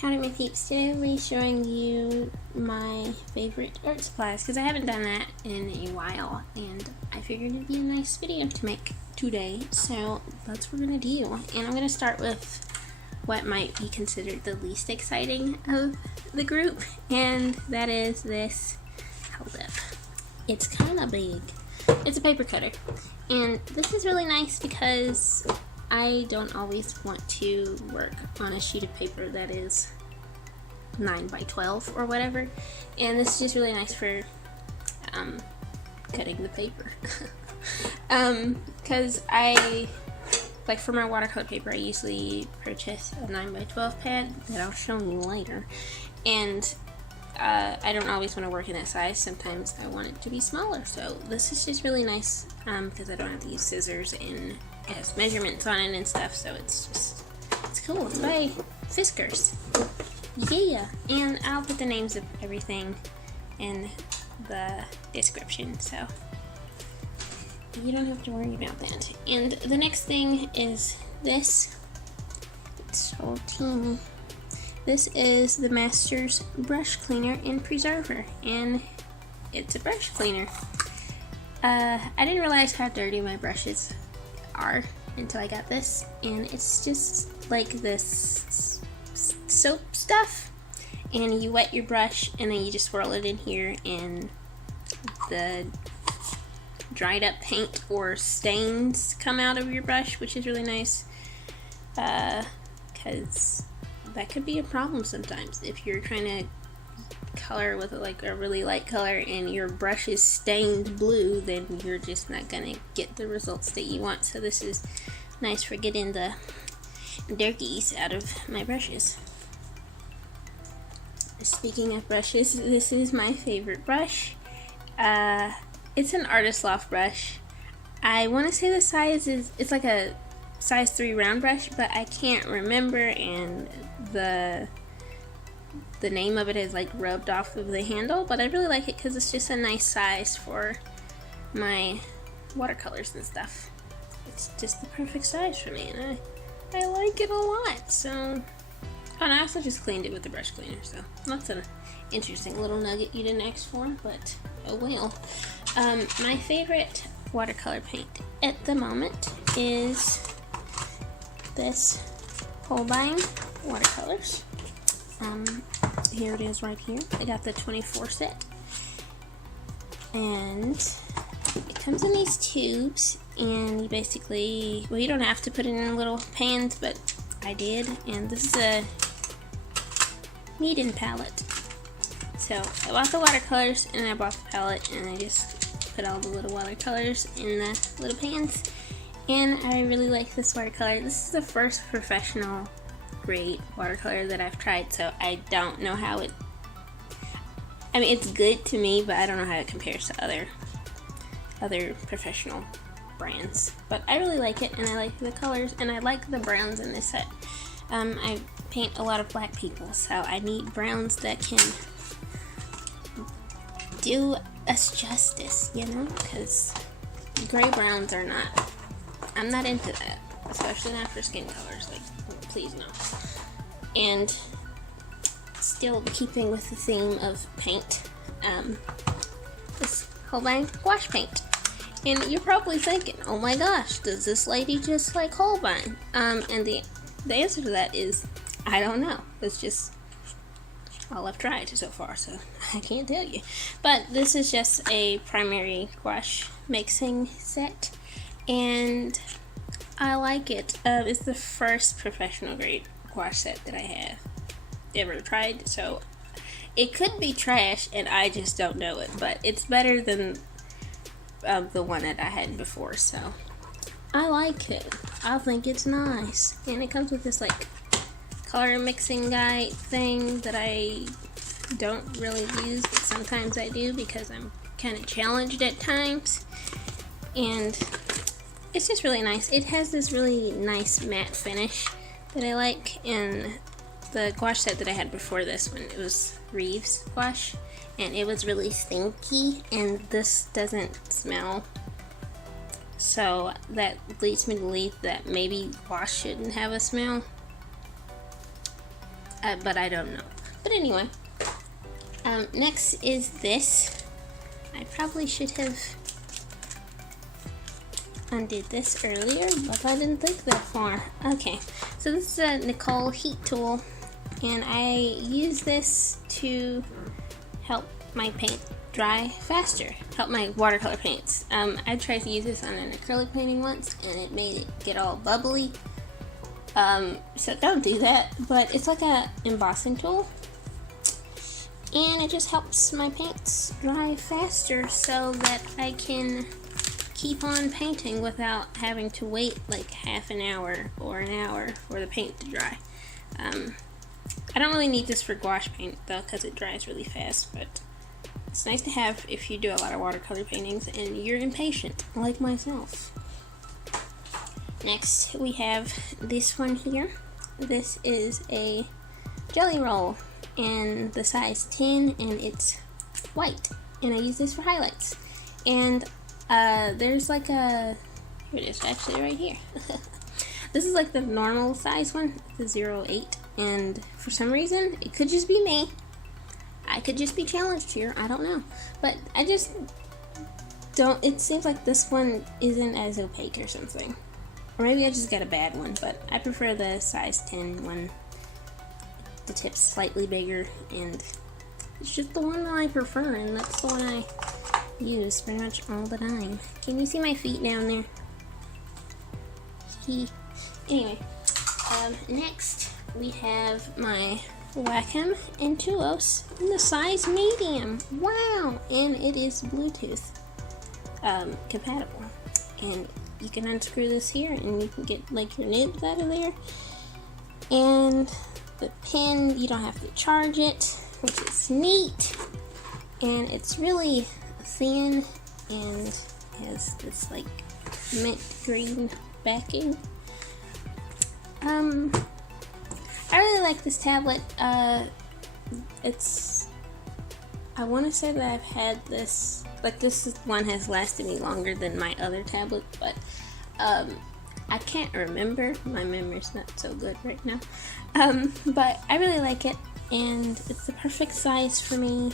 Howdy my peeps, today I'll be showing you my favorite art supplies because I haven't done that in a while and I figured it'd be a nice video to make today, so that's what we're going to do. And I'm going to start with what might be considered the least exciting of the group, and that is this. Hold up. It's kind of big. It's a paper cutter, and this is really nice because I don't always want to work on a sheet of paper that is 9 by 12 or whatever, and this is just really nice for cutting the paper. Because like for my watercolor paper, I usually purchase a 9 by 12 pad that I'll show you later, and I don't always want to work in that size. Sometimes I want it to be smaller, so this is just really nice because I don't have to use scissors, and it has measurements on it and stuff, so it's cool. It's by Fiskars. Yeah, and I'll put the names of everything in the description, so you don't have to worry about that. And the next thing is this. It's so teeny. This is the Master's brush cleaner and preserver, and it's a brush cleaner. I didn't realize how dirty my brushes are until I got this, and it's just like this soap stuff, and you wet your brush and then you just swirl it in here, and the dried up paint or stains come out of your brush, which is really nice because that could be a problem sometimes if you're trying to color with like a really light color and your brush is stained blue. Then you're just not gonna get the results that you want. So this is nice for getting the dirties out of my brushes. Speaking of brushes, this is my favorite brush. It's an Artist Loft brush. I want to say the size is, it's like a size 3 round brush, but I can't remember, and the name of it is like rubbed off of the handle, but I really like it because it's just a nice size for my watercolors and stuff. It's just the perfect size for me, and I like it a lot. So, oh, and I also just cleaned it with the brush cleaner, so that's an interesting little nugget you didn't ask for, but oh well. My favorite watercolor paint at the moment is this Holbein Watercolors. Here it is right here. I got the 24 set, and it comes in these tubes, and you basically, well, you don't have to put it in little pans, but I did, and this is a Meeden palette. So I bought the watercolors and I bought the palette, and I just put all the little watercolors in the little pans, and I really like this watercolor. This is the first professional grade watercolor that I've tried, so I don't know how it, I mean, it's good to me, but I don't know how it compares to other professional brands. But I really like it, and I like the colors, and I like the browns in this set. I paint a lot of black people, so I need browns that can do us justice, you know, because gray browns are not, I'm not into that, especially not for skin colors, like, please no. And still keeping with the theme of paint, this Holbein gouache paint. And you're probably thinking, oh my gosh, does this lady just like Holbein? And the answer to that is, I don't know. It's just all I've tried so far, so I can't tell you. But this is just a primary gouache mixing set, and I like it. It's the first professional grade gouache set that I have ever tried, so it could be trash and I just don't know it, but it's better than the one that I had before, so I like it. I think it's nice, and it comes with this like color mixing guide thing that I don't really use, but sometimes I do because I'm kind of challenged at times, and it's just really nice. It has this really nice matte finish that I like, and the gouache set that I had before this one, it was Reeves gouache, and it was really stinky, and this doesn't smell, so that leads me to believe that maybe gouache shouldn't have a smell. but I don't know. But anyway, next is this. I probably should have undid this earlier, but I didn't think that far. Okay, so this is a Nicole heat tool, and I use this to help my paint dry faster, help my watercolor paints. I tried to use this on an acrylic painting once, and it made it get all bubbly. So don't do that, but it's like a embossing tool, and it just helps my paints dry faster so that I can keep on painting without having to wait like half an hour or an hour for the paint to dry. I don't really need this for gouache paint though, because it dries really fast, but it's nice to have if you do a lot of watercolor paintings and you're impatient like myself. Next we have this one here. This is a Gellyroll and the size 10, and it's white, and I use this for highlights. And there's like a, here it is actually right here. This is like the normal size one, the 0.8, and for some reason, it could just be me, I could just be challenged here, I don't know, but I just don't, it seems like this one isn't as opaque or something, or maybe I just got a bad one, but I prefer the size 10 one. The tip's slightly bigger, and it's just the one that I prefer, and that's the one I use pretty much all the time. Can you see my feet down there? Anyway, next we have my Wacom Intuos in the size medium. Wow! And it is Bluetooth compatible. And you can unscrew this here, and you can get like your nibs out of there. And the pen, you don't have to charge it, which is neat. And it's really thin and has this like mint green backing. I really like this tablet. It's, I want to say that I've had this, like this one has lasted me longer than my other tablet, but I can't remember. My memory's not so good right now. But I really like it, and it's the perfect size for me,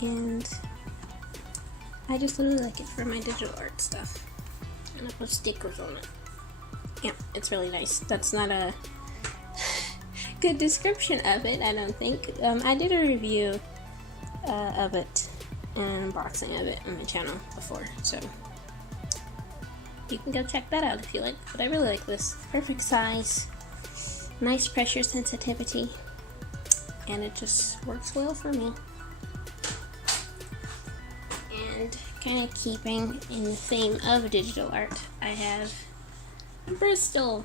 and I just really like it for my digital art stuff. And I put stickers on it. Yeah, it's really nice. That's not a good description of it, I don't think. I did a review of it and an unboxing of it on my channel before, so you can go check that out if you like. But I really like this. Perfect size, nice pressure sensitivity, and it just works well for me. And kind of keeping in the theme of digital art, I have Bristol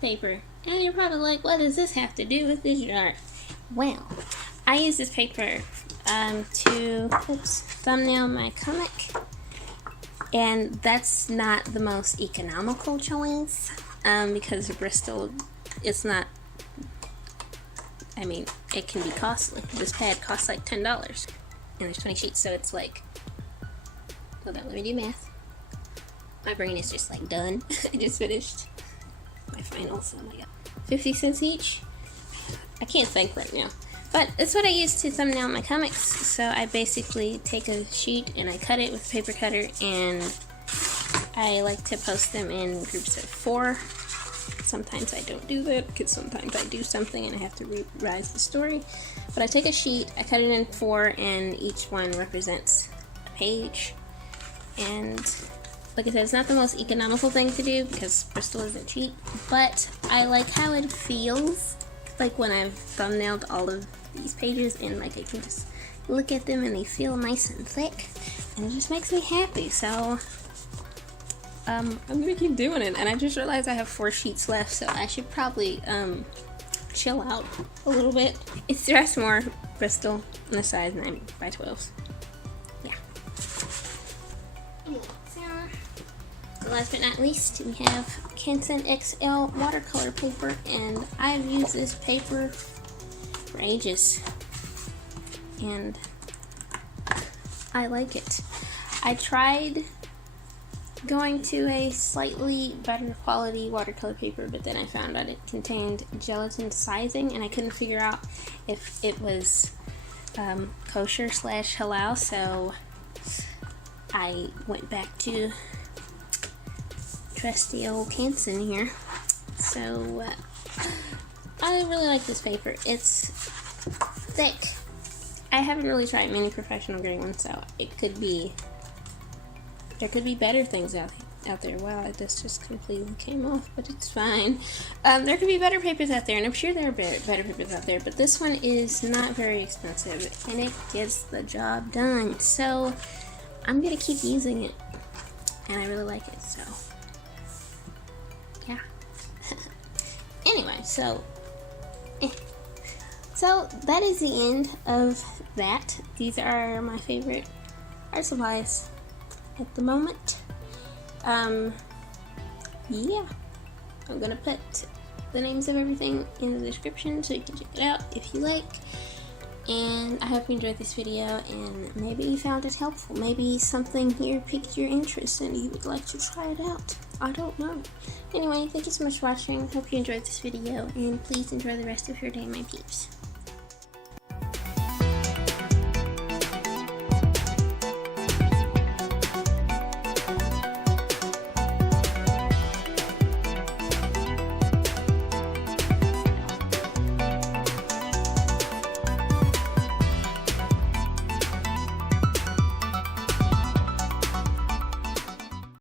Paper. And you're probably like, what does this have to do with digital art? Well, I use this paper to thumbnail my comic, and that's not the most economical choice because Bristol, it's not, I mean, it can be costly. This pad costs like $10, and there's 20 sheets, so it's like, hold on, let me do math. My brain is just like done. I just finished my finals. Oh my god. 50 cents each? I can't think right now. But it's what I use to thumbnail my comics. So I basically take a sheet and I cut it with a paper cutter, and I like to post them in groups of 4. Sometimes I don't do that because sometimes I do something and I have to rewrite the story. But I take a sheet, I cut it in 4, and each one represents a page. And like I said, it's not the most economical thing to do because Bristol isn't cheap, but I like how it feels like when I've thumbnailed all of these pages, and like I can just look at them and they feel nice and thick, and it just makes me happy. So I'm gonna keep doing it, and I just realized I have 4 sheets left, so I should probably chill out a little bit. It's Strathmore Bristol in the size 9 by 12. Yeah. Last but not least, we have Canson XL watercolor paper, and I've used this paper for ages, and I like it. I tried going to a slightly better quality watercolor paper, but then I found out it contained gelatin sizing, and I couldn't figure out if it was kosher / halal, so I went back to trusty old Canson here. So I really like this paper. It's thick. I haven't really tried many professional grade ones, so there could be better things out there. Wow, this just completely came off, but it's fine. There could be better papers out there, and I'm sure there are better papers out there, but this one is not very expensive, and it gets the job done. So I'm gonna keep using it, and I really like it, so yeah. Anyway, so that is the end of that. These are my favorite art supplies at the moment. Yeah, I'm gonna put the names of everything in the description so you can check it out if you like. And I hope you enjoyed this video, and maybe you found it helpful. Maybe something here piqued your interest and you would like to try it out. I don't know. Anyway, thank you so much for watching. Hope you enjoyed this video, and please enjoy the rest of your day, my peeps.